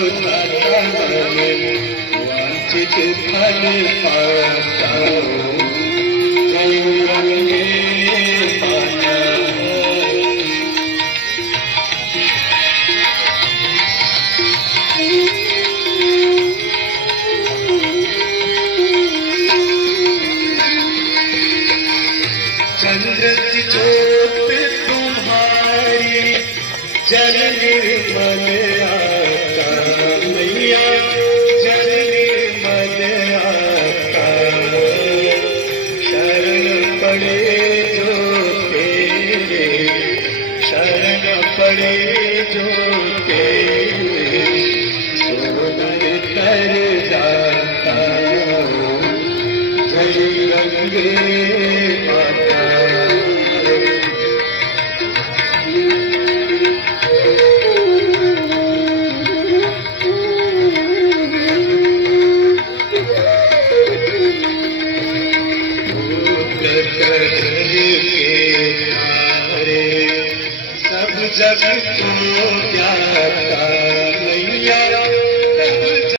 दाता मन वांछित फल पाता जय रंगे पाता। चंद्र की ज्योत तुम्हारी जल निर्मल आता मैया जल निर्मल आता। शरण पड़े जो तेरे शरण पड़े जो तेरे सोनर तर जाता जय रंगे माता। सब जग को ज्ञाता